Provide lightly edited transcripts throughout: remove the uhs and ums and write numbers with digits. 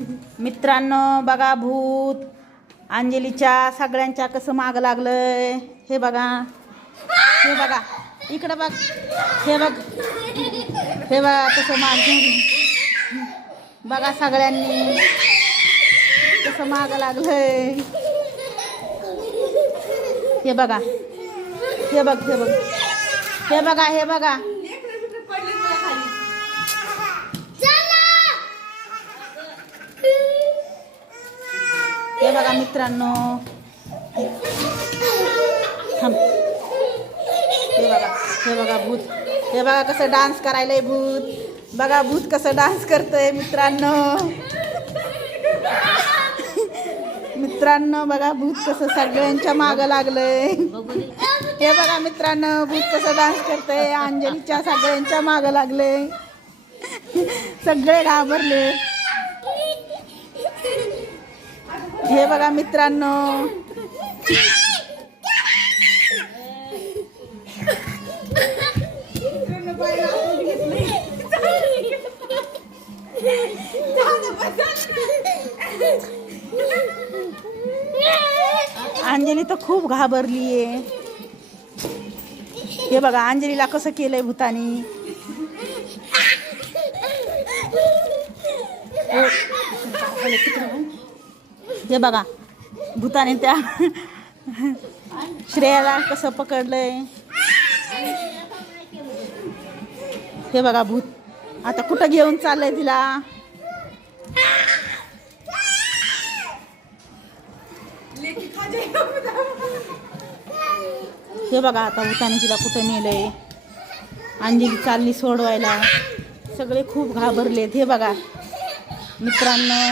मित्रांनो बघा भूत अंजलीच्या सगळ्यांच्या कसं माग लागलंय. हे बघा, हे बघा, इकडं बघ, हे बघ, हे बघा कसं माग बघा, सगळ्यांनी कसं माग लागलंय. हे बघा, हे बघ, हे बघ, हे बघा, हे बघा, हे बघा मित्रांनो. हे बघा, हे बघा भूत, हे बघा कसं डान्स करायलंय भूत. बघा भूत कसं डान्स करतंय मित्रांनो. मित्रांनो बघा भूत कसं सगळ्यांच्या मागं लागलंय. हे बघा मित्रांनो भूत कसं डान्स करतंय. अंजलीच्या सगळ्यांच्या मागं लागलंय. सगळे घाबरले. हे बघा मित्रांनो. अंजली तर खूप घाबरलीये. हे बघा अंजलीला कसं केलंय भूतानी. हे बघा भूताने त्या श्रेयाला कसं पकडलंय. हे बघा भूत आता कुठं घेऊन चाललंय तिला. हे बघा आता भूताने तिला कुठं नेलंय. अंजली चालली सोडवायला. सगळे खूप घाबरलेत. हे बघा मित्रांनो.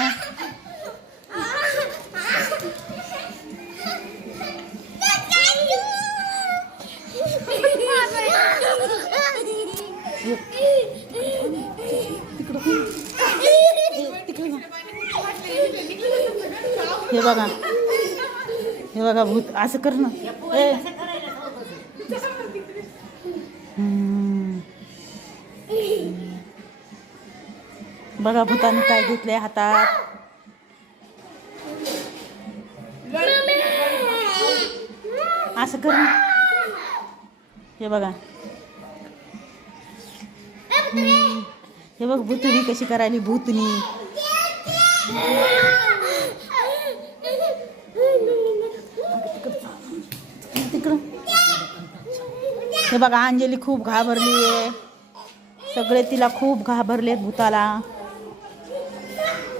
हे बघा, हे बघा भूत असं कर ना. बघा भूताने काय घेतलंय हातात. असं कर ना. हे बघा, हे बघ भूतनी कशी करायली. भूतनी तिकडं. हे बघा अंजली खूप घाबरली आहे. सगळे तिला खूप घाबरलेत भूताला.